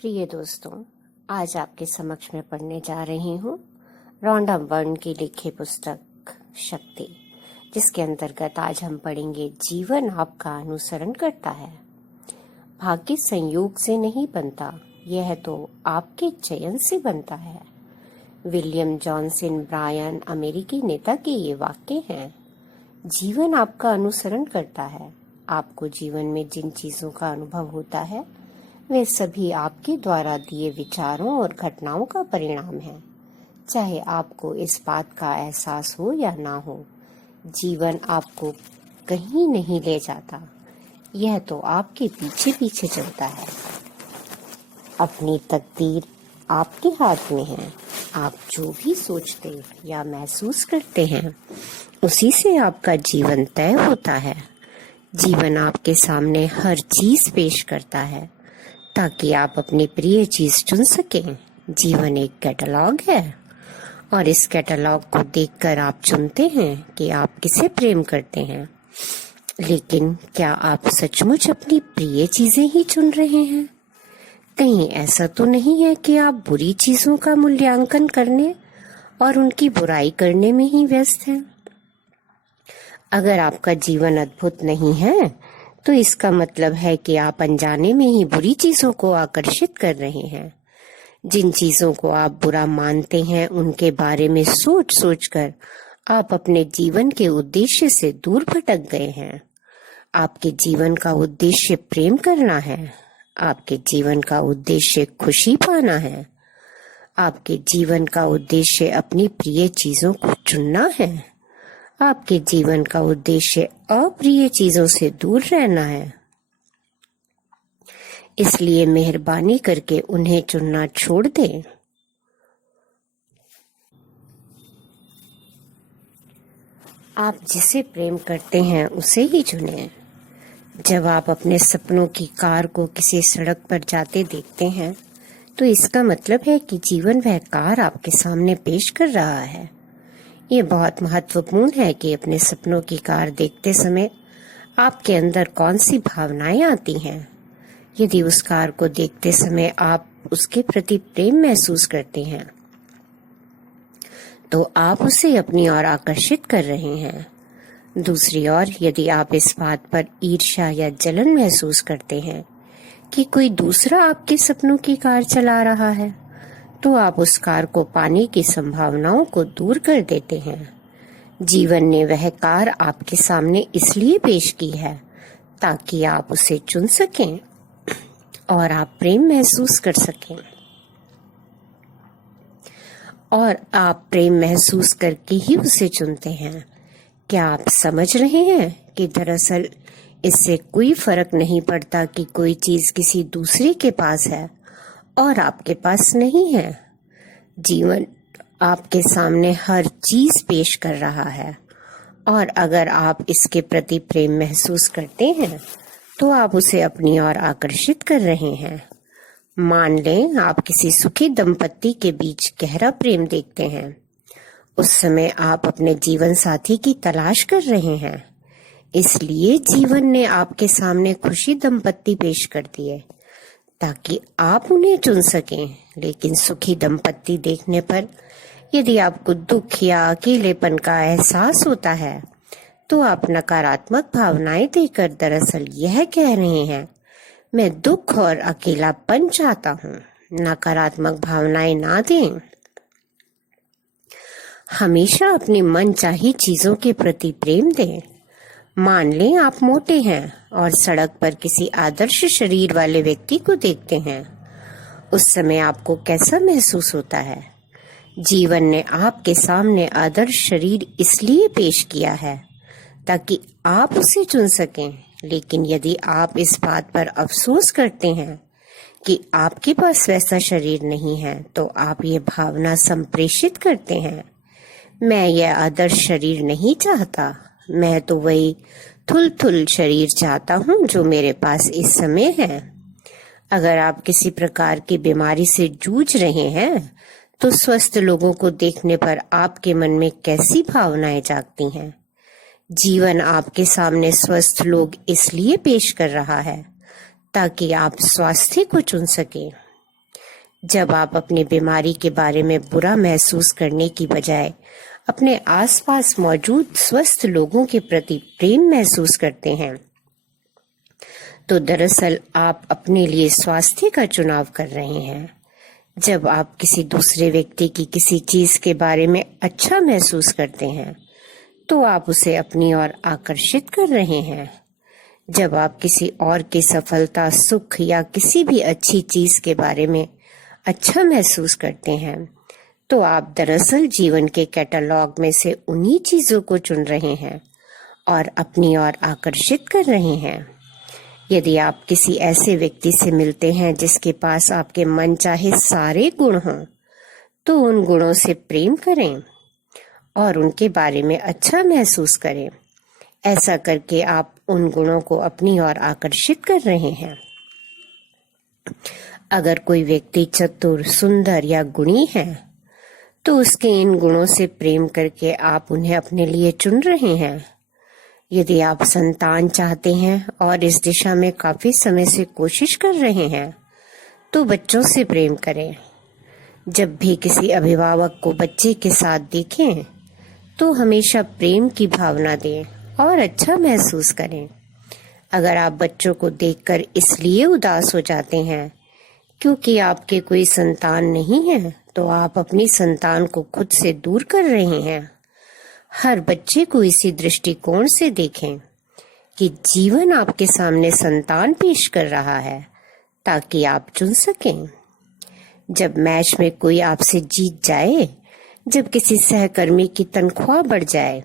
प्रिय दोस्तों, आज आपके समक्ष में पढ़ने जा रही हूँ रॉन्डा बर्न की लिखी पुस्तक शक्ति, जिसके अंतर्गत आज हम पढ़ेंगे जीवन आपका अनुसरण करता है। भाग्य संयोग से नहीं बनता, यह तो आपके चयन से बनता है। विलियम जॉनसन ब्रायन अमेरिकी नेता के ये वाक्य हैं। जीवन आपका अनुसरण करता है। आपको जीवन में जिन चीजों का अनुभव होता है वे सभी आपके द्वारा दिए विचारों और घटनाओं का परिणाम है। चाहे आपको इस बात का एहसास हो या ना हो, जीवन आपको कहीं नहीं ले जाता, यह तो आपके पीछे पीछे चलता है। अपनी तकदीर आपके हाथ में है। आप जो भी सोचते या महसूस करते हैं उसी से आपका जीवन तय होता है। जीवन आपके सामने हर चीज पेश करता है ताकि आप अपनी प्रिय चीज चुन सकें। जीवन एक कैटलॉग है और इस कैटलॉग को देखकर आप चुनते हैं कि आप किसे प्रेम करते हैं। लेकिन क्या आप सचमुच अपनी प्रिय चीजें ही चुन रहे हैं? कहीं ऐसा तो नहीं है कि आप बुरी चीजों का मूल्यांकन करने और उनकी बुराई करने में ही व्यस्त हैं? अगर आपका जीवन अद्भुत नहीं है तो इसका मतलब है कि आप अनजाने में ही बुरी चीजों को आकर्षित कर रहे हैं। जिन चीजों को आप बुरा मानते हैं उनके बारे में सोच सोचकर आप अपने जीवन के उद्देश्य से दूर भटक गए हैं। आपके जीवन का उद्देश्य प्रेम करना है। आपके जीवन का उद्देश्य खुशी पाना है। आपके जीवन का उद्देश्य अपनी प्रिय चीजों को चुनना है। आपके जीवन का उद्देश्य अप्रिय चीजों से दूर रहना है। इसलिए मेहरबानी करके उन्हें चुनना छोड़ दें। आप जिसे प्रेम करते हैं उसे ही चुनें। जब आप अपने सपनों की कार को किसी सड़क पर जाते देखते हैं तो इसका मतलब है कि जीवन वह कार आपके सामने पेश कर रहा है। ये बहुत महत्वपूर्ण है कि अपने सपनों की कार देखते समय आपके अंदर कौन सी भावनाएं आती हैं। यदि उस कार को देखते समय आप उसके प्रति प्रेम महसूस करते हैं तो आप उसे अपनी ओर आकर्षित कर रहे हैं। दूसरी ओर, यदि आप इस बात पर ईर्ष्या या जलन महसूस करते हैं कि कोई दूसरा आपके सपनों की कार चला रहा है तो आप उस कार को पाने की संभावनाओं को दूर कर देते हैं। जीवन ने वह कार आपके सामने इसलिए पेश की है ताकि आप उसे चुन सकें और आप प्रेम महसूस कर सकें। और आप प्रेम महसूस करके ही उसे चुनते हैं। क्या आप समझ रहे हैं कि दरअसल इससे कोई फर्क नहीं पड़ता कि कोई चीज किसी दूसरे के पास है और आपके पास नहीं है। जीवन आपके सामने हर चीज पेश कर रहा है और अगर आप इसके प्रति प्रेम महसूस करते हैं तो आप उसे अपनी ओर आकर्षित कर रहे हैं। मान लें आप किसी सुखी दंपत्ति के बीच गहरा प्रेम देखते हैं। उस समय आप अपने जीवन साथी की तलाश कर रहे हैं। इसलिए जीवन ने आपके सामने खुशी दंपत्ति पेश कर दिए ताकि आप उन्हें चुन सकें। लेकिन सुखी दंपत्ति देखने पर यदि आपको दुख या अकेलेपन का एहसास होता है तो आप नकारात्मक भावनाएं देकर दरअसल यह कह रहे हैं, मैं दुख और अकेलापन चाहता हूँ। नकारात्मक भावनाएं ना दें। हमेशा अपनी मनचाही चीजों के प्रति प्रेम दें। मान लें आप मोटे हैं और सड़क पर किसी आदर्श शरीर वाले व्यक्ति को देखते हैं। उस समय आपको कैसा महसूस होता है? जीवन ने आपके सामने आदर्श शरीर इसलिए पेश किया है ताकि आप उसे चुन सकें। लेकिन यदि आप इस बात पर अफसोस करते हैं कि आपके पास वैसा शरीर नहीं है तो आप ये भावना संप्रेषित करते हैं, मैं यह आदर्श शरीर नहीं चाहता, मैं तो वही थुल शरीर चाहता हूँ जो मेरे पास इस समय है। अगर आप किसी प्रकार की बीमारी से जूझ रहे हैं तो स्वस्थ लोगों को देखने पर आपके मन में कैसी भावनाएं जागती हैं? जीवन आपके सामने स्वस्थ लोग इसलिए पेश कर रहा है ताकि आप स्वास्थ्य को चुन सकें। जब आप अपनी बीमारी के बारे में बुरा महसूस करने की बजाय अपने आसपास मौजूद स्वस्थ लोगों के प्रति प्रेम महसूस करते हैं, तो दरअसल आप अपने लिए स्वास्थ्य का चुनाव कर रहे हैं। जब आप किसी दूसरे व्यक्ति की किसी चीज के बारे में अच्छा महसूस करते हैं, तो आप उसे अपनी ओर आकर्षित कर रहे हैं। जब आप किसी और की सफलता, सुख या किसी भी अच्छी चीज के बारे में अच्छा महसूस करते हैं, तो आप दरअसल जीवन के कैटलॉग में से उन्हीं चीजों को चुन रहे हैं और अपनी ओर आकर्षित कर रहे हैं। यदि आप किसी ऐसे व्यक्ति से मिलते हैं जिसके पास आपके मन चाहे सारे गुण हों, तो उन गुणों से प्रेम करें और उनके बारे में अच्छा महसूस करें। ऐसा करके आप उन गुणों को अपनी ओर आकर्षित कर रहे हैं। अगर कोई व्यक्ति चतुर, सुंदर या गुणी है, तो उसके इन गुणों से प्रेम करके आप उन्हें अपने लिए चुन रहे हैं। यदि आप संतान चाहते हैं और इस दिशा में काफी समय से कोशिश कर रहे हैं, तो बच्चों से प्रेम करें। जब भी किसी अभिभावक को बच्चे के साथ देखें, तो हमेशा प्रेम की भावना दें और अच्छा महसूस करें। अगर आप बच्चों को देखकर इसलिए उदास हो जाते हैं क्योंकि आपके कोई संतान नहीं है, तो आप अपनी संतान को खुद से दूर कर रहे हैं। हर बच्चे को इसी दृष्टिकोण से देखें कि जीवन आपके सामने संतान पेश कर रहा है ताकि आप चुन सकें। जब मैच में कोई आपसे जीत जाए, जब किसी सहकर्मी की तनख्वाह बढ़ जाए,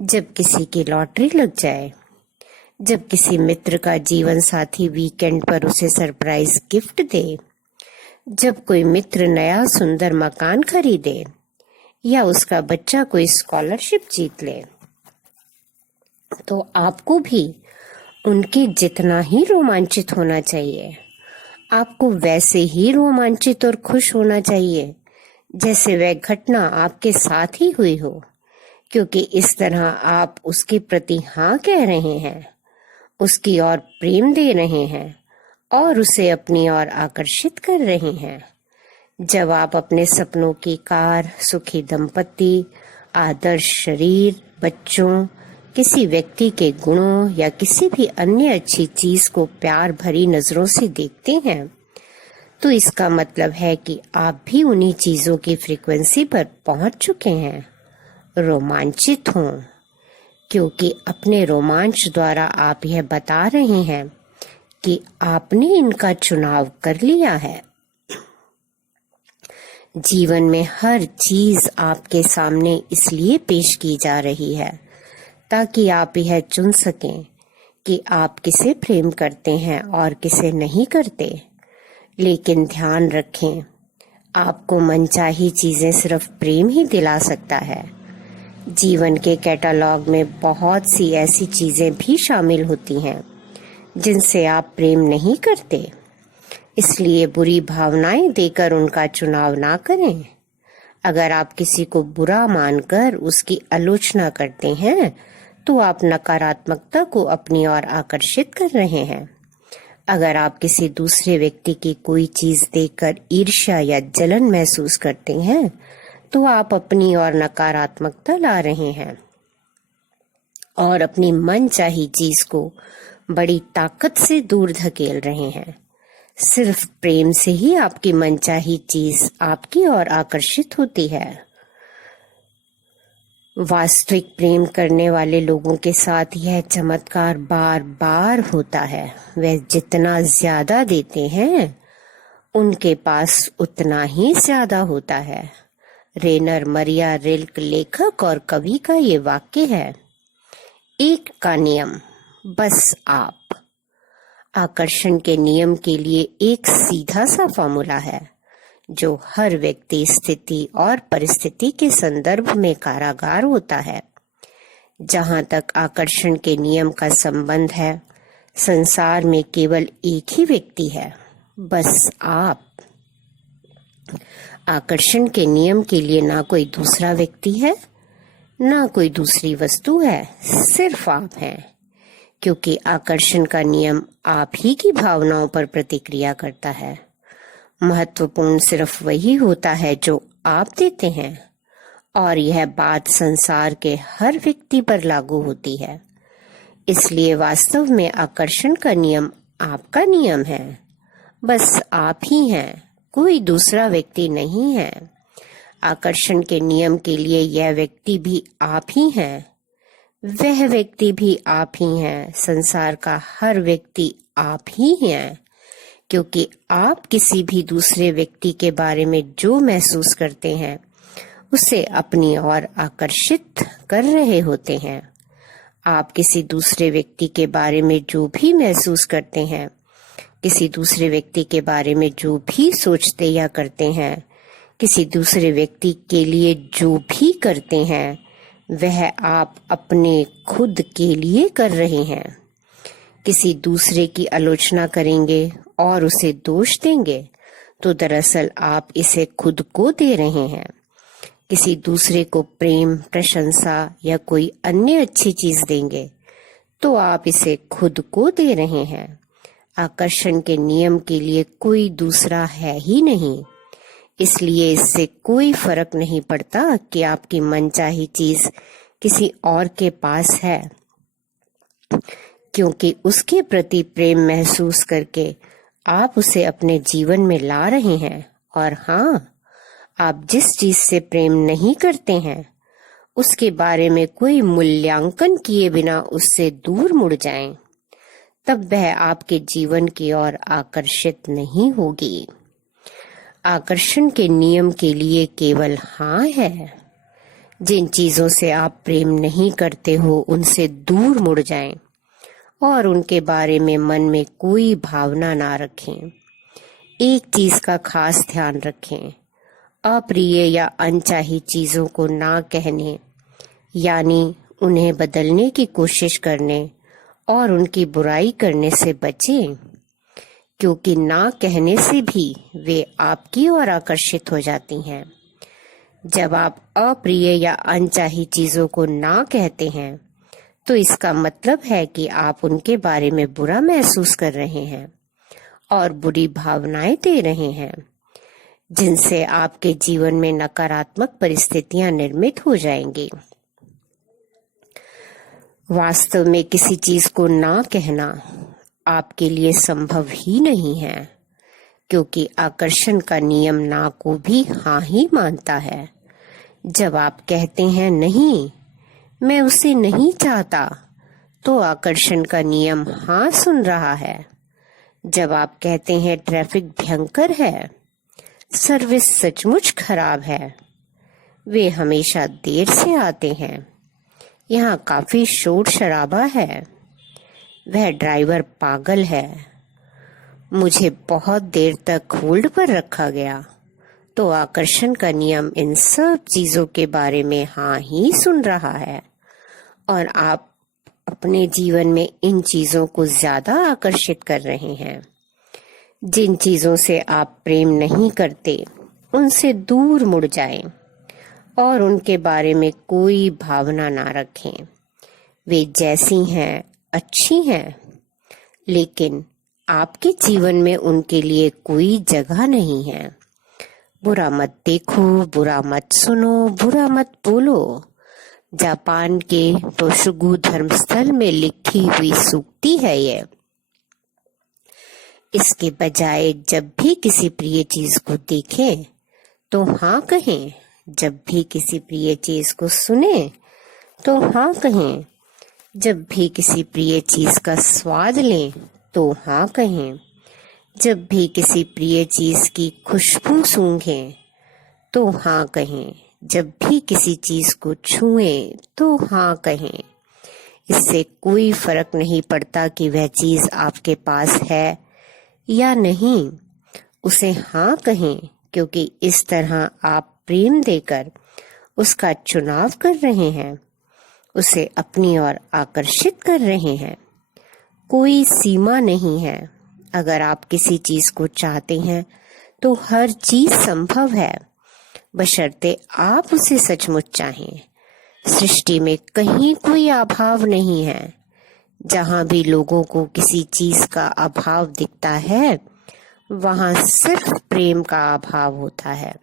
जब किसी की लॉटरी लग जाए, जब किसी मित्र का जीवन साथी वीकेंड पर उसे सरप्राइज गिफ्ट दे, जब कोई मित्र नया सुंदर मकान खरीदे या उसका बच्चा कोई स्कॉलरशिप जीत ले, तो आपको भी उनके जितना ही रोमांचित होना चाहिए। आपको वैसे ही रोमांचित और खुश होना चाहिए जैसे वह घटना आपके साथ ही हुई हो, क्योंकि इस तरह आप उसके प्रति हाँ कह रहे हैं, उसकी ओर प्रेम दे रहे हैं और उसे अपनी ओर आकर्षित कर रहे हैं। जब आप अपने सपनों की कार, सुखी दंपति, आदर्श शरीर, बच्चों, किसी व्यक्ति के गुणों या किसी भी अन्य अच्छी चीज को प्यार भरी नजरों से देखते हैं, तो इसका मतलब है कि आप भी उन्हीं चीजों की फ्रीक्वेंसी पर पहुंच चुके हैं। रोमांचित हों, क्योंकि अपने रोमांच द्वारा आप यह बता रहे हैं कि आपने इनका चुनाव कर लिया है। जीवन में हर चीज आपके सामने इसलिए पेश की जा रही है ताकि आप यह चुन सकें कि आप किसे प्रेम करते हैं और किसे नहीं करते। लेकिन ध्यान रखें, आपको मनचाही चीजें सिर्फ प्रेम ही दिला सकता है। जीवन के कैटलॉग में बहुत सी ऐसी चीजें भी शामिल होती हैं जिनसे आप प्रेम नहीं करते। इसलिए बुरी भावनाएं देकर उनका चुनाव ना करें। अगर आप किसी को बुरा मानकर उसकी आलोचना करते हैं, तो आप नकारात्मकता को अपनी ओर आकर्षित कर रहे हैं। अगर आप किसी दूसरे व्यक्ति की कोई चीज देखकर ईर्ष्या या जलन महसूस करते हैं, तो आप अपनी ओर नकारात्मकता ला रहे हैं और अपनी मनचाही चीज को बड़ी ताकत से दूर धकेल रहे हैं। सिर्फ प्रेम से ही आपकी मनचाही चीज आपकी ओर आकर्षित होती है। वास्तविक प्रेम करने वाले लोगों के साथ यह चमत्कार बार बार होता है। वे जितना ज्यादा देते हैं, उनके पास उतना ही ज्यादा होता है। रेनर मरिया रिल्क लेखक और कवि का ये वाक्य है, एक का नियम, बस आप। आकर्षण के नियम के लिए एक सीधा सा फॉर्मूला है जो हर व्यक्ति, स्थिति और परिस्थिति के संदर्भ में कारागार होता है। जहां तक आकर्षण के नियम का संबंध है, संसार में केवल एक ही व्यक्ति है, बस आप। आकर्षण के नियम के लिए ना कोई दूसरा व्यक्ति है, ना कोई दूसरी वस्तु है, सिर्फ आप हैं। क्योंकि आकर्षण का नियम आप ही की भावनाओं पर प्रतिक्रिया करता है। महत्वपूर्ण सिर्फ वही होता है जो आप देते हैं, और यह बात संसार के हर व्यक्ति पर लागू होती है। इसलिए वास्तव में आकर्षण का नियम आपका नियम है। बस आप ही हैं, कोई दूसरा व्यक्ति नहीं है। आकर्षण के नियम के लिए यह व्यक्ति भी आप ही हैं, वह व्यक्ति भी आप ही हैं, संसार का हर व्यक्ति आप ही हैं, क्योंकि आप किसी भी दूसरे व्यक्ति के बारे में जो महसूस करते हैं उसे अपनी ओर आकर्षित कर रहे होते हैं। आप किसी दूसरे व्यक्ति के बारे में जो भी महसूस करते हैं, किसी दूसरे व्यक्ति के बारे में जो भी सोचते या करते हैं, किसी दूसरे व्यक्ति के लिए जो भी करते हैं, वह आप अपने खुद के लिए कर रहे हैं। किसी दूसरे की आलोचना करेंगे और उसे दोष देंगे तो दरअसल आप इसे खुद को दे रहे हैं। किसी दूसरे को प्रेम, प्रशंसा या कोई अन्य अच्छी चीज देंगे तो आप इसे खुद को दे रहे हैं। आकर्षण के नियम के लिए कोई दूसरा है ही नहीं, इसलिए इससे कोई फर्क नहीं पड़ता कि आपकी मनचाही चीज किसी और के पास है, क्योंकि उसके प्रति प्रेम महसूस करके आप उसे अपने जीवन में ला रहे हैं। और हाँ, आप जिस चीज से प्रेम नहीं करते हैं उसके बारे में कोई मूल्यांकन किए बिना उससे दूर मुड़ जाएं, तब वह आपके जीवन की ओर आकर्षित नहीं होगी। आकर्षण के नियम के लिए केवल हाँ है। जिन चीजों से आप प्रेम नहीं करते हो उनसे दूर मुड़ जाएं और उनके बारे में मन में कोई भावना ना रखें। एक चीज का खास ध्यान रखें, अप्रिय या अनचाही चीजों को ना कहने, यानी उन्हें बदलने की कोशिश करने और उनकी बुराई करने से बचें, क्योंकि ना कहने से भी वे आपकी ओर आकर्षित हो जाती हैं। जब आप अप्रिय या अनचाही चीजों को ना कहते हैं तो इसका मतलब है कि आप उनके बारे में बुरा महसूस कर रहे हैं और बुरी भावनाएं दे रहे हैं, जिनसे आपके जीवन में नकारात्मक परिस्थितियां निर्मित हो जाएंगी। वास्तव में किसी चीज को ना कहना आपके लिए संभव ही नहीं है, क्योंकि आकर्षण का नियम ना को भी हाँ ही मानता है। जब आप कहते हैं नहीं, मैं उसे नहीं चाहता, तो आकर्षण का नियम हाँ सुन रहा है। जब आप कहते हैं ट्रैफिक भयंकर है, सर्विस सचमुच खराब है, वे हमेशा देर से आते हैं, यहाँ काफी शोर शराबा है, वह ड्राइवर पागल है, मुझे बहुत देर तक होल्ड पर रखा गया, तो आकर्षण का नियम इन सब चीजों के बारे में हाँ ही सुन रहा है और आप अपने जीवन में इन चीजों को ज्यादा आकर्षित कर रहे हैं। जिन चीजों से आप प्रेम नहीं करते उनसे दूर मुड़ जाएं और उनके बारे में कोई भावना ना रखें। वे जैसी हैं अच्छी हैं, लेकिन आपके जीवन में उनके लिए कोई जगह नहीं है। बुरा मत देखो, बुरा मत सुनो, बुरा मत बोलो। जापान के टोशुगु धर्मस्थल में लिखी हुई सूक्ति है ये। इसके बजाय जब भी किसी प्रिय चीज को देखें तो हाँ कहें, जब भी किसी प्रिय चीज को सुने तो हाँ कहें, जब भी किसी प्रिय चीज का स्वाद लें तो हाँ कहें, जब भी किसी प्रिय चीज की खुशबू सूंघें तो हाँ कहें, जब भी किसी चीज को छुएं तो हाँ कहें। इससे कोई फर्क नहीं पड़ता कि वह चीज आपके पास है या नहीं, उसे हाँ कहें, क्योंकि इस तरह आप प्रेम देकर उसका चुनाव कर रहे हैं, उसे अपनी ओर आकर्षित कर रहे हैं। कोई सीमा नहीं है। अगर आप किसी चीज को चाहते हैं तो हर चीज संभव है, बशर्ते आप उसे सचमुच चाहें। सृष्टि में कहीं कोई अभाव नहीं है। जहां भी लोगों को किसी चीज का अभाव दिखता है वहां सिर्फ प्रेम का अभाव होता है।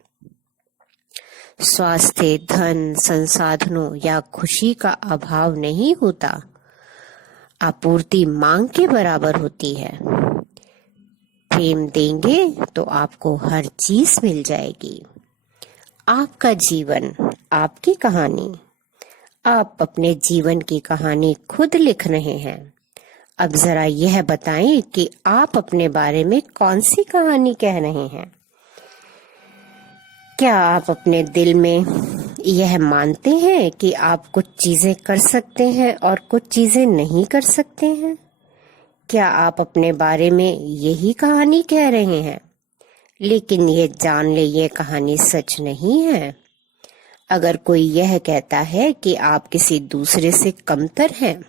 स्वास्थ्य, धन, संसाधनों या खुशी का अभाव नहीं होता। आपूर्ति मांग के बराबर होती है। प्रेम देंगे तो आपको हर चीज मिल जाएगी। आपका जीवन, आपकी कहानी। आप अपने जीवन की कहानी खुद लिख रहे हैं। अब जरा यह बताएं कि आप अपने बारे में कौन सी कहानी कह रहे हैं। क्या आप अपने दिल में यह मानते हैं कि आप कुछ चीजें कर सकते हैं और कुछ चीजें नहीं कर सकते हैं? क्या आप अपने बारे में यही कहानी कह रहे हैं, लेकिन ये जान ले ये कहानी सच नहीं है? अगर कोई यह कहता है कि आप किसी दूसरे से कमतर हैं,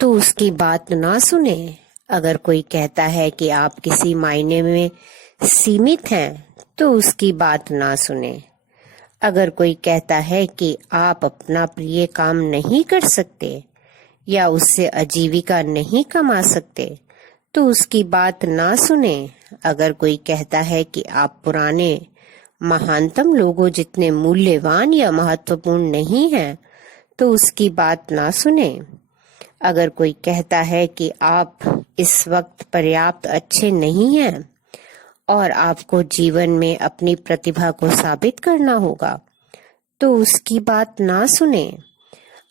तो उसकी बात ना सुने। अगर कोई कहता है कि आप किसी मायने में सीमित हैं, तो उसकी बात ना सुने। अगर कोई कहता है कि आप अपना प्रिय काम नहीं कर सकते या उससे आजीविका नहीं कमा सकते, तो उसकी बात ना सुने। अगर कोई कहता है कि आप पुराने महानतम लोगों जितने मूल्यवान या महत्वपूर्ण नहीं हैं, तो उसकी बात ना सुने। अगर कोई कहता है कि आप इस वक्त पर्याप्त अच्छे नहीं हैं और आपको जीवन में अपनी प्रतिभा को साबित करना होगा, तो उसकी बात ना सुने।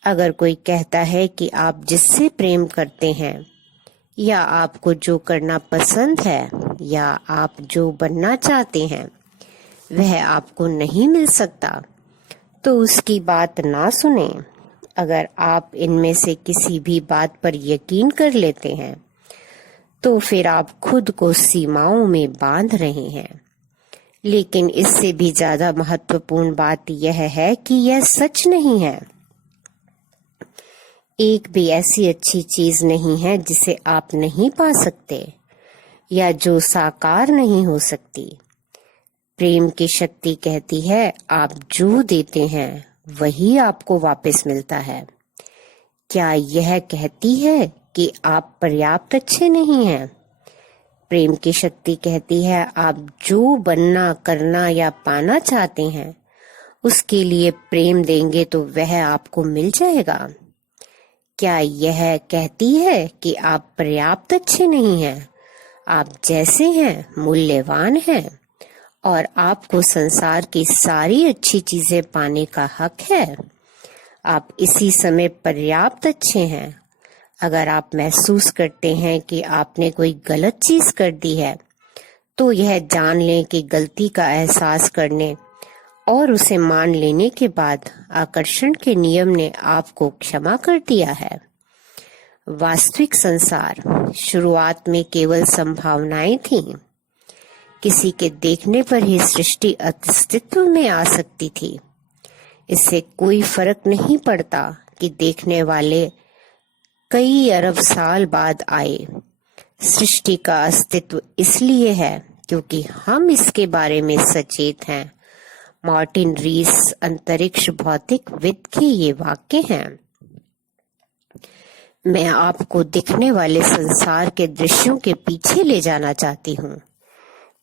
अगर कोई कहता है कि आप जिससे प्रेम करते हैं या आपको जो करना पसंद है या आप जो बनना चाहते हैं वह आपको नहीं मिल सकता, तो उसकी बात ना सुने। अगर आप इनमें से किसी भी बात पर यकीन कर लेते हैं, तो फिर आप खुद को सीमाओं में बांध रहे हैं। लेकिन इससे भी ज्यादा महत्वपूर्ण बात यह है कि यह सच नहीं है। एक भी ऐसी अच्छी चीज नहीं है जिसे आप नहीं पा सकते या जो साकार नहीं हो सकती। प्रेम की शक्ति कहती है, आप जो देते हैं वही आपको वापस मिलता है। क्या यह कहती है कि आप पर्याप्त अच्छे नहीं हैं? प्रेम की शक्ति कहती है, आप जो बनना, करना या पाना चाहते हैं उसके लिए प्रेम देंगे तो वह आपको मिल जाएगा। क्या यह कहती है कि आप पर्याप्त अच्छे नहीं हैं? आप जैसे हैं मूल्यवान हैं और आपको संसार की सारी अच्छी चीजें पाने का हक है। आप इसी समय पर्याप्त अच्छे हैं। अगर आप महसूस करते हैं कि आपने कोई गलत चीज कर दी है, तो यह जान लें कि गलती का एहसास करने और उसे मान लेने के बाद आकर्षण के नियम ने आपको क्षमा कर दिया है। वास्तविक संसार शुरुआत में केवल संभावनाएं थीं। किसी के देखने पर ही सृष्टि अस्तित्व में आ सकती थी। इससे कोई फर्क नहीं पड़ता कि देखने वाले कई अरब साल बाद आए। सृष्टि का अस्तित्व इसलिए है क्योंकि हम इसके बारे में सचेत हैं। मार्टिन रीस अंतरिक्ष भौतिकविद के ये वाक्य हैं। मैं आपको दिखने वाले संसार के दृश्यों के पीछे ले जाना चाहती हूँ,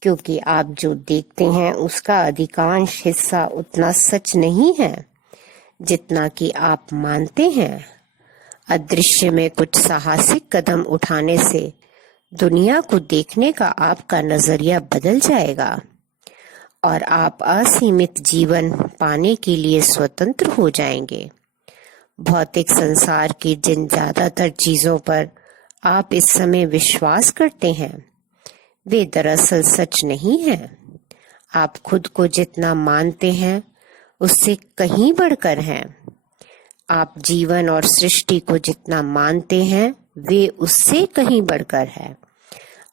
क्योंकि आप जो देखते हैं उसका अधिकांश हिस्सा उतना सच नहीं है जितना कि आप मानते हैं। अदृश्य में कुछ साहसिक कदम उठाने से दुनिया को देखने का आपका नजरिया बदल जाएगा और आप असीमित जीवन पाने के लिए स्वतंत्र हो जाएंगे। भौतिक संसार की जिन ज्यादातर चीजों पर आप इस समय विश्वास करते हैं वे दरअसल सच नहीं है। आप खुद को जितना मानते हैं उससे कहीं बढ़कर हैं। आप जीवन और सृष्टि को जितना मानते हैं वे उससे कहीं बढ़कर है।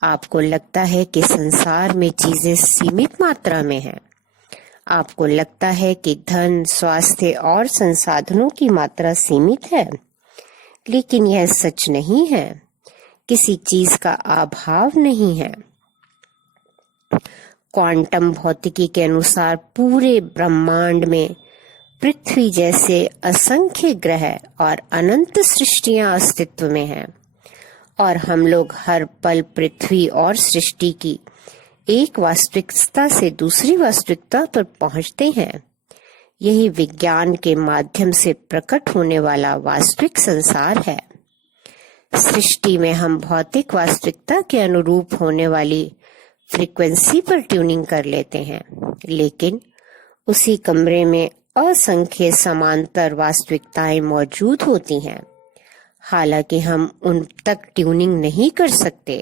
आपको लगता है कि संसार में चीजें सीमित मात्रा में हैं। आपको लगता है कि धन, स्वास्थ्य और संसाधनों की मात्रा सीमित है, लेकिन यह सच नहीं है। किसी चीज का अभाव नहीं है। क्वांटम भौतिकी के अनुसार पूरे ब्रह्मांड में पृथ्वी जैसे असंख्य ग्रह और अनंत सृष्टियां अस्तित्व में हैं और हम लोग हर पल पृथ्वी और सृष्टि की एक वास्तविकता से दूसरी वास्तविकता पर पहुंचते हैं। यही विज्ञान के माध्यम से प्रकट होने वाला वास्तविक संसार है। सृष्टि में हम भौतिक वास्तविकता के अनुरूप होने वाली फ्रीक्वेंसी पर ट्यूनिंग कर लेते हैं, लेकिन उसी कमरे में असंख्य समांतर वास्तविकताएं मौजूद होती हैं। हालांकि हम उन तक ट्यूनिंग नहीं कर सकते।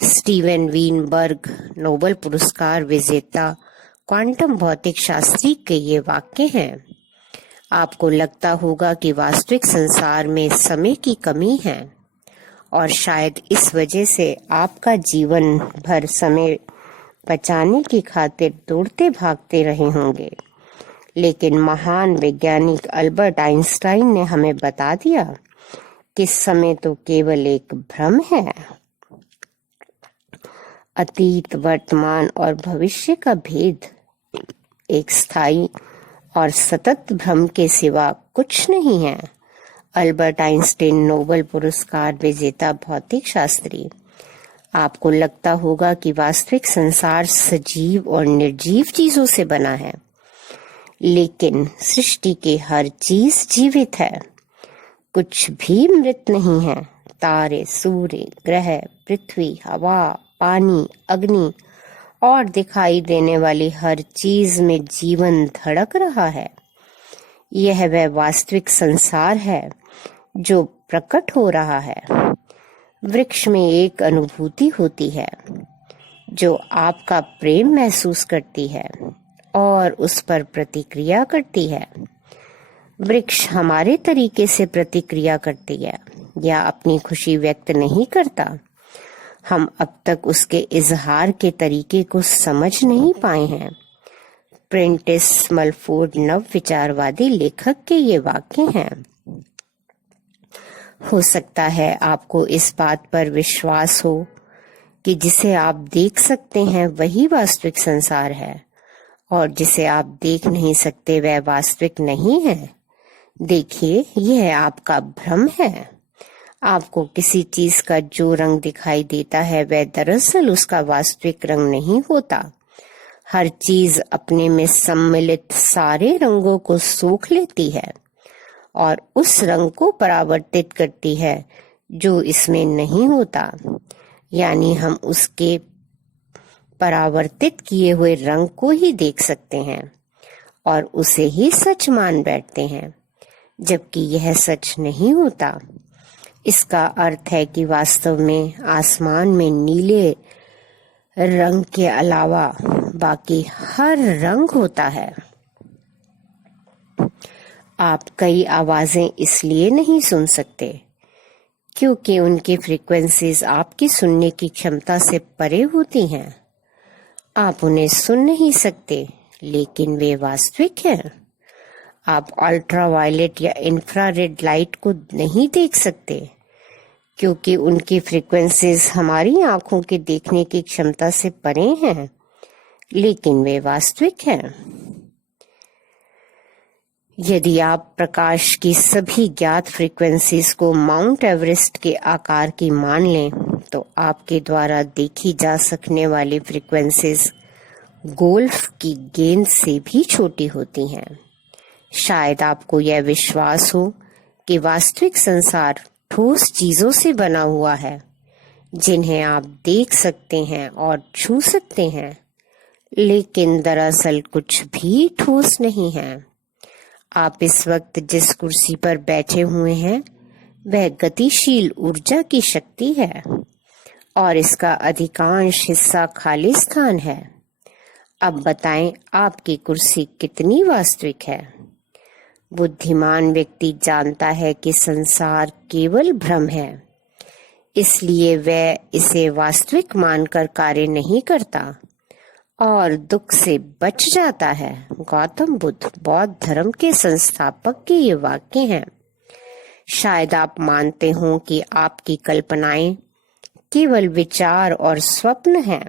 स्टीवन वीनबर्ग, नोबेल पुरस्कार विजेता क्वांटम भौतिक शास्त्री के ये वाक्य हैं। आपको लगता होगा कि वास्तविक संसार में समय की कमी है और शायद इस वजह से आपका जीवन भर समय बचाने की खातिर दौड़ते भागते रहे होंगे। लेकिन महान वैज्ञानिक अल्बर्ट आइंस्टाइन ने हमें बता दिया कि समय तो केवल एक भ्रम है। अतीत, वर्तमान और भविष्य का भेद एक स्थायी और सतत भ्रम के सिवा कुछ नहीं है। अल्बर्ट आइंस्टाइन, नोबेल पुरस्कार विजेता भौतिक शास्त्री। आपको लगता होगा कि वास्तविक संसार सजीव और निर्जीव चीजों से बना है, लेकिन सृष्टि की हर चीज जीवित है। कुछ भी मृत नहीं है। तारे, सूर्य, ग्रह, पृथ्वी, हवा, पानी, अग्नि और दिखाई देने वाली हर चीज में जीवन धड़क रहा है। यह वह वास्तविक संसार है जो प्रकट हो रहा है। वृक्ष में एक अनुभूति होती है जो आपका प्रेम महसूस करती है और उस पर प्रतिक्रिया करती है। वृक्ष हमारे तरीके से प्रतिक्रिया करती है या अपनी खुशी व्यक्त नहीं करता। हम अब तक उसके इजहार के तरीके को समझ नहीं पाए हैं। प्रेंटिस स्मलफोर्ड नव विचारवादी लेखक के ये वाक्य हैं। हो सकता है आपको इस बात पर विश्वास हो कि जिसे आप देख सकते हैं वही वास्तविक संसार है और जिसे आप देख नहीं सकते वह वास्तविक नहीं है। देखिए, यह आपका भ्रम है। आपको किसी चीज का जो रंग दिखाई देता है वह दरअसल उसका वास्तविक रंग नहीं होता। हर चीज अपने में सम्मिलित सारे रंगों को सोख लेती है और उस रंग को परावर्तित करती है जो इसमें नहीं होता। यानी हम उसके परावर्तित किए हुए रंग को ही देख सकते हैं और उसे ही सच मान बैठते हैं, जबकि यह सच नहीं होता। इसका अर्थ है कि वास्तव में आसमान में नीले रंग के अलावा बाकी हर रंग होता है। आप कई आवाजें इसलिए नहीं सुन सकते क्योंकि उनकी फ्रीक्वेंसीज आपकी सुनने की क्षमता से परे होती हैं। आप उन्हें सुन नहीं सकते, लेकिन वे वास्तविक हैं। आप अल्ट्रावायलेट या इंफ्रारेड लाइट को नहीं देख सकते क्योंकि उनकी फ्रीक्वेंसीज हमारी आंखों के देखने की क्षमता से परे हैं, लेकिन वे वास्तविक हैं। यदि आप प्रकाश की सभी ज्ञात फ्रीक्वेंसीज को माउंट एवरेस्ट के आकार की मान लें, तो आपके द्वारा देखी जा सकने वाली फ्रीक्वेंसीज गोल्फ की गेंद से भी छोटी होती हैं। शायद आपको यह विश्वास हो कि वास्तविक संसार ठोस चीजों से बना हुआ है जिन्हें आप देख सकते हैं और छू सकते हैं, लेकिन दरअसल कुछ भी ठोस नहीं है। आप इस वक्त जिस कुर्सी पर बैठे हुए हैं वह गतिशील ऊर्जा की शक्ति है और इसका अधिकांश हिस्सा खाली स्थान है। अब बताएं, आपकी कुर्सी कितनी वास्तविक है? बुद्धिमान व्यक्ति जानता है कि संसार केवल भ्रम है, इसलिए वह इसे वास्तविक मानकर कार्य नहीं करता और दुख से बच जाता है। गौतम बुद्ध, बौद्ध धर्म के संस्थापक के ये वाक्य हैं। शायद आप मानते हो कि आपकी कल्पनाएं केवल विचार और स्वप्न हैं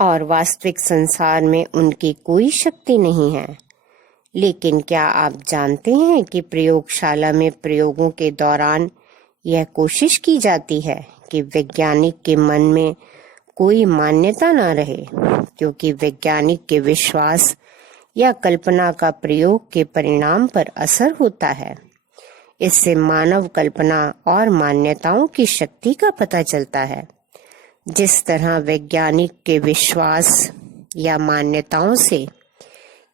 और वास्तविक संसार में उनकी कोई शक्ति नहीं है। लेकिन क्या आप जानते हैं कि प्रयोगशाला में प्रयोगों के दौरान यह कोशिश की जाती है कि वैज्ञानिक के मन में कोई मान्यता न रहे, क्योंकि वैज्ञानिक के विश्वास या कल्पना का प्रयोग के परिणाम पर असर होता है। इससे मानव कल्पना और मान्यताओं की शक्ति का पता चलता है। जिस तरह वैज्ञानिक के विश्वास या मान्यताओं से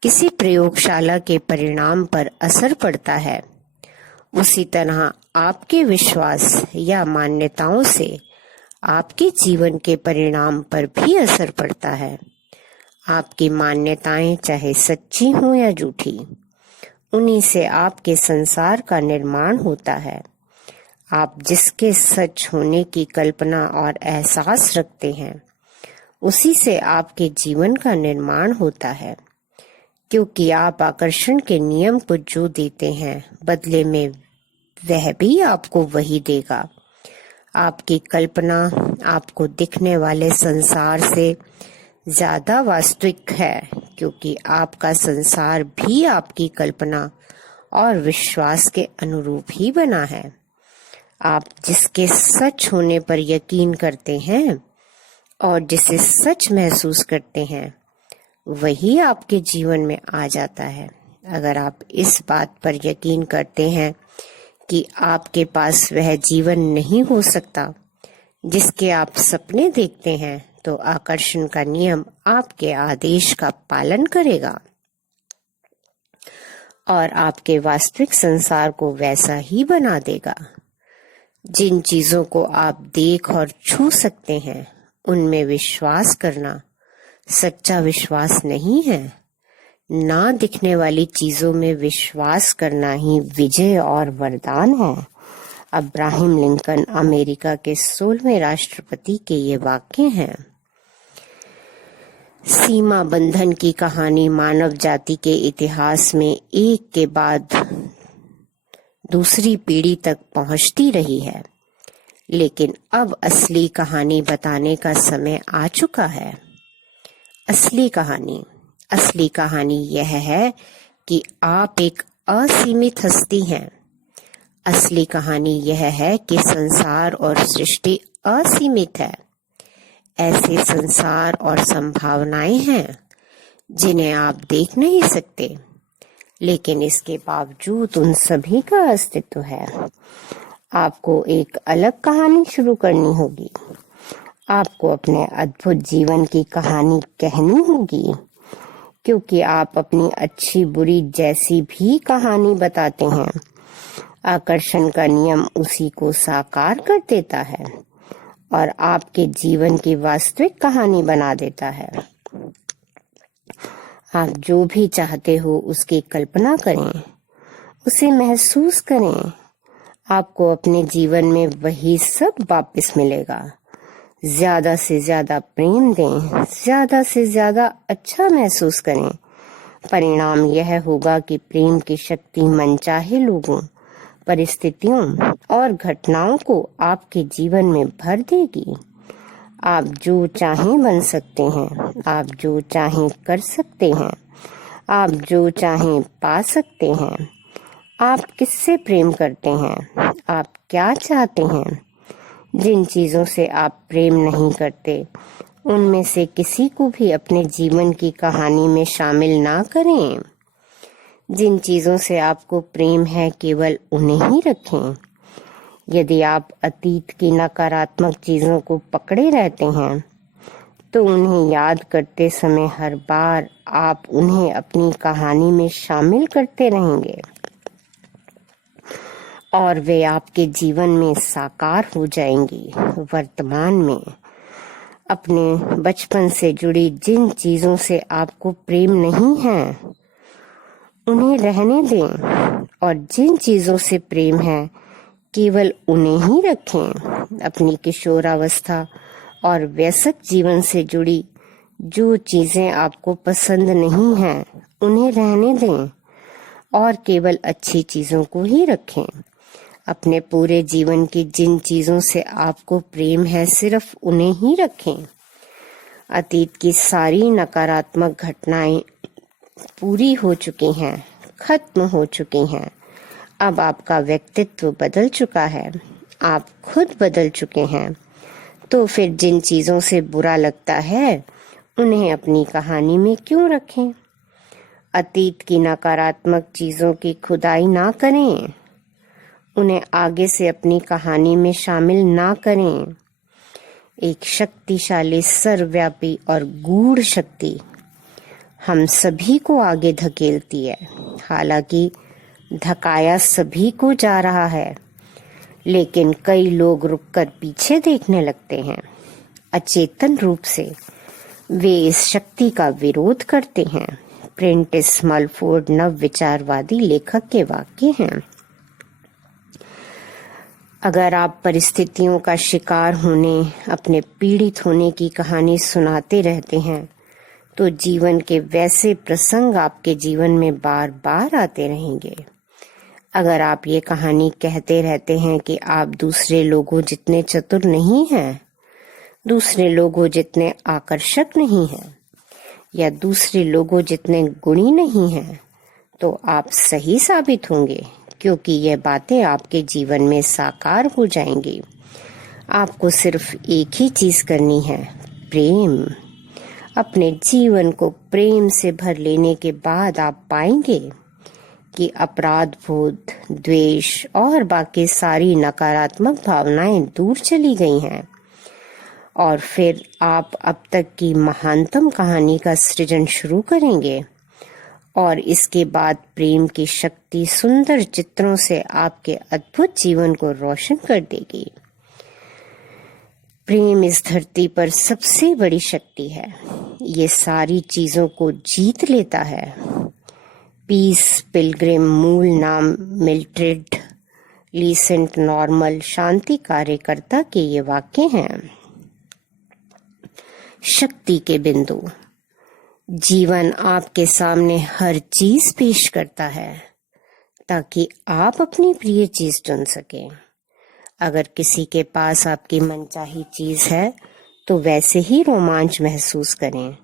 किसी प्रयोगशाला के परिणाम पर असर पड़ता है, उसी तरह आपके विश्वास या मान्यताओं से आपके जीवन के परिणाम पर भी असर पड़ता है। आपकी मान्यताएं चाहे सच्ची हों या झूठी, उन्हीं से आपके संसार का निर्माण होता है। आप जिसके सच होने की कल्पना और एहसास रखते हैं, उसी से आपके जीवन का निर्माण होता है, क्योंकि आप आकर्षण के नियम को जो देते हैं, बदले में वह भी आपको वही देगा। आपकी कल्पना आपको दिखने वाले संसार से ज्यादा वास्तविक है, क्योंकि आपका संसार भी आपकी कल्पना और विश्वास के अनुरूप ही बना है। आप जिसके सच होने पर यकीन करते हैं और जिसे सच महसूस करते हैं, वही आपके जीवन में आ जाता है। अगर आप इस बात पर यकीन करते हैं कि आपके पास वह जीवन नहीं हो सकता जिसके आप सपने देखते हैं, तो आकर्षण का नियम आपके आदेश का पालन करेगा और आपके वास्तविक संसार को वैसा ही बना देगा। जिन चीजों को आप देख और छू सकते हैं, उनमें विश्वास करना सच्चा विश्वास नहीं है। ना दिखने वाली चीजों में विश्वास करना ही विजय और वरदान है। अब्राहम लिंकन, अमेरिका के 16वें राष्ट्रपति के ये वाक्य हैं। सीमा बंधन की कहानी मानव जाति के इतिहास में एक के बाद दूसरी पीढ़ी तक पहुंचती रही है, लेकिन अब असली कहानी बताने का समय आ चुका है। असली कहानी यह है कि आप एक असीमित हस्ती हैं। असली कहानी यह है कि संसार और सृष्टि असीमित है। ऐसे संसार और संभावनाएं हैं जिन्हें आप देख नहीं सकते, लेकिन इसके बावजूद उन सभी का अस्तित्व है। आपको एक अलग कहानी शुरू करनी होगी। आपको अपने अद्भुत जीवन की कहानी कहनी होगी, क्योंकि आप अपनी अच्छी बुरी जैसी भी कहानी बताते हैं, आकर्षण का नियम उसी को साकार कर देता है और आपके जीवन की वास्तविक कहानी बना देता है। आप जो भी चाहते हो उसकी कल्पना करें, उसे महसूस करें। आपको अपने जीवन में वही सब वापस मिलेगा। ज्यादा से ज्यादा प्रेम दें, ज्यादा से ज्यादा अच्छा महसूस करें। परिणाम यह होगा कि प्रेम की शक्ति मनचाहे लोगों, परिस्थितियों और घटनाओं को आपके जीवन में भर देगी। आप जो चाहें बन सकते हैं, आप जो चाहें कर सकते हैं, आप जो चाहें पा सकते हैं। आप किससे प्रेम करते हैं? आप क्या चाहते हैं? जिन चीजों से आप प्रेम नहीं करते, उनमें से किसी को भी अपने जीवन की कहानी में शामिल ना करें। जिन चीजों से आपको प्रेम है, केवल उन्हें ही रखें। यदि आप अतीत की नकारात्मक चीजों को पकड़े रहते हैं, तो उन्हें याद करते समय हर बार आप उन्हें अपनी कहानी में शामिल करते रहेंगे और वे आपके जीवन में साकार हो जाएंगी। वर्तमान में अपने बचपन से जुड़ी जिन चीजों से आपको प्रेम नहीं है, उन्हें रहने दें और जिन चीजों से प्रेम है, केवल उन्हें ही रखें। अपनी किशोरावस्था और वयस्क जीवन से जुड़ी जो चीजें आपको पसंद नहीं हैं, उन्हें रहने दें और केवल अच्छी चीजों को ही रखें। अपने पूरे जीवन की जिन चीजों से आपको प्रेम है, सिर्फ उन्हें ही रखें। अतीत की सारी नकारात्मक घटनाएं पूरी हो चुकी हैं, खत्म हो चुकी हैं। अब आपका व्यक्तित्व बदल चुका है। आप खुद बदल चुके हैं, तो फिर जिन चीजों से बुरा लगता है उन्हें अपनी कहानी में क्यों रखें। अतीत की नकारात्मक चीजों की खुदाई ना करें, उन्हें आगे से अपनी कहानी में शामिल ना करें। एक शक्तिशाली, सर्वव्यापी और गूढ़ शक्ति हम सभी को आगे धकेलती है। हालांकि धकाया सभी को जा रहा है, लेकिन कई लोग रुककर पीछे देखने लगते हैं। अचेतन रूप से वे इस शक्ति का विरोध करते हैं। प्रेंटिस मलफोर्ड नव विचारवादी लेखक के वाक्य हैं। अगर आप परिस्थितियों का शिकार होने, अपने पीड़ित होने की कहानी सुनाते रहते हैं, तो जीवन के वैसे प्रसंग आपके जीवन में बार बार आते रहेंगे। अगर आप ये कहानी कहते रहते हैं कि आप दूसरे लोगों जितने चतुर नहीं हैं, दूसरे लोगों जितने आकर्षक नहीं हैं, या दूसरे लोगों जितने गुणी नहीं हैं, तो आप सही साबित होंगे, क्योंकि ये बातें आपके जीवन में साकार हो जाएंगी। आपको सिर्फ एक ही चीज करनी है, प्रेम। अपने जीवन को प्रेम से भर लेने के बाद आप पाएंगे कि अपराध बोध, द्वेष और बाकी सारी नकारात्मक भावनाएं दूर चली गई हैं, और फिर आप अब तक की महानतम कहानी का सृजन शुरू करेंगे। और इसके बाद प्रेम की शक्ति सुंदर चित्रों से आपके अद्भुत जीवन को रोशन कर देगी। प्रेम इस धरती पर सबसे बड़ी शक्ति है। ये सारी चीजों को जीत लेता है। पीस पिलग्रिम, मूल नाम मिल्ट्रेड लीसेंट नॉर्मल, शांति कार्यकर्ता के ये वाक्य हैं। शक्ति के बिंदु। जीवन आपके सामने हर चीज पेश करता है ताकि आप अपनी प्रिय चीज चुन सकें। अगर किसी के पास आपकी मनचाही चीज है तो वैसे ही रोमांच महसूस करें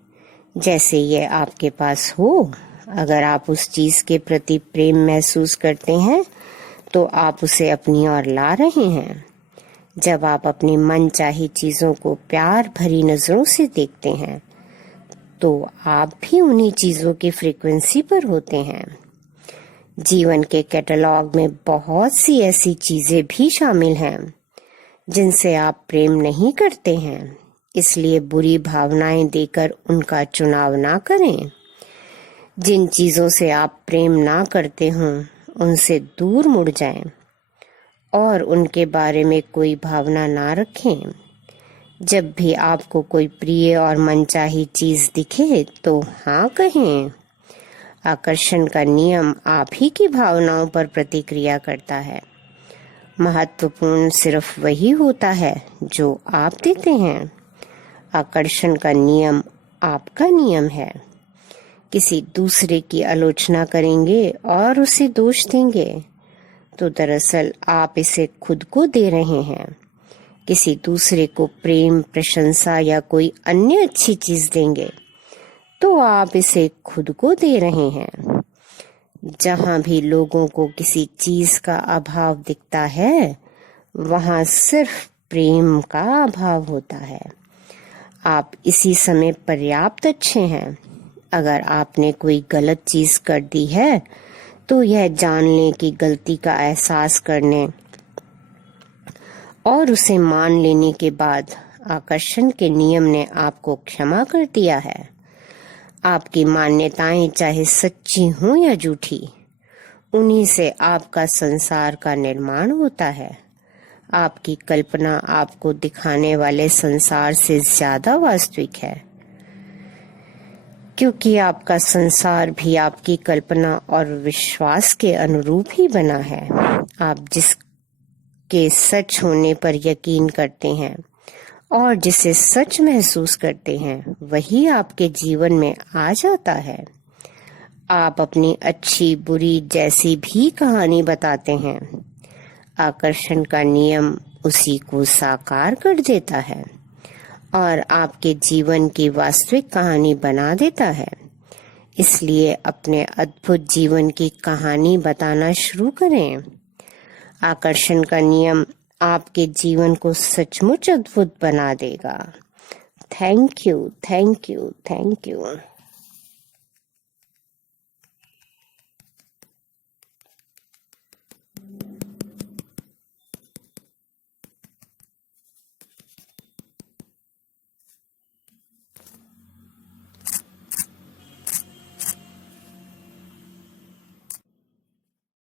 जैसे ये आपके पास हो। अगर आप उस चीज के प्रति प्रेम महसूस करते हैं तो आप उसे अपनी ओर ला रहे हैं। जब आप अपनी मनचाही चीजों को प्यार भरी नजरों से देखते हैं तो आप भी उन्हीं चीजों की फ्रीक्वेंसी पर होते हैं। जीवन के कैटलॉग में बहुत सी ऐसी चीजें भी शामिल हैं जिनसे आप प्रेम नहीं करते हैं, इसलिए बुरी भावनाएं देकर उनका चुनाव ना करें। जिन चीजों से आप प्रेम ना करते हों उनसे दूर मुड़ जाएं और उनके बारे में कोई भावना ना रखें। जब भी आपको कोई प्रिय और मनचाही चीज दिखे तो हाँ कहें। आकर्षण का नियम आप ही की भावनाओं पर प्रतिक्रिया करता है। महत्वपूर्ण सिर्फ वही होता है जो आप देते हैं। आकर्षण का नियम आपका नियम है। किसी दूसरे की आलोचना करेंगे और उसे दोष देंगे तो दरअसल आप इसे खुद को दे रहे हैं। किसी दूसरे को प्रेम, प्रशंसा या कोई अन्य अच्छी चीज देंगे तो आप इसे खुद को दे रहे हैं। जहां भी लोगों को किसी चीज का अभाव दिखता है वहां सिर्फ प्रेम का अभाव होता है। आप इसी समय पर्याप्त अच्छे हैं। अगर आपने कोई गलत चीज कर दी है तो यह जानने की गलती का एहसास करने और उसे मान लेने के बाद आकर्षण के नियम ने आपको क्षमा कर दिया है। आपकी मान्यताएं चाहे सच्ची हों या झूठी, उन्हीं से आपका संसार का निर्माण होता है। आपकी कल्पना आपको दिखाने वाले संसार से ज्यादा वास्तविक है, क्योंकि आपका संसार भी आपकी कल्पना और विश्वास के अनुरूप ही बना है। आप जिसके सच होने पर यकीन करते हैं और जिसे सच महसूस करते हैं वही आपके जीवन में आ जाता है। आप अपनी अच्छी बुरी जैसी भी कहानी बताते हैं, आकर्षण का नियम उसी को साकार कर देता है और आपके जीवन की वास्तविक कहानी बना देता है। इसलिए अपने अद्भुत जीवन की कहानी बताना शुरू करें। आकर्षण का नियम आपके जीवन को सचमुच अद्भुत बना देगा। Thank you, thank you, thank you.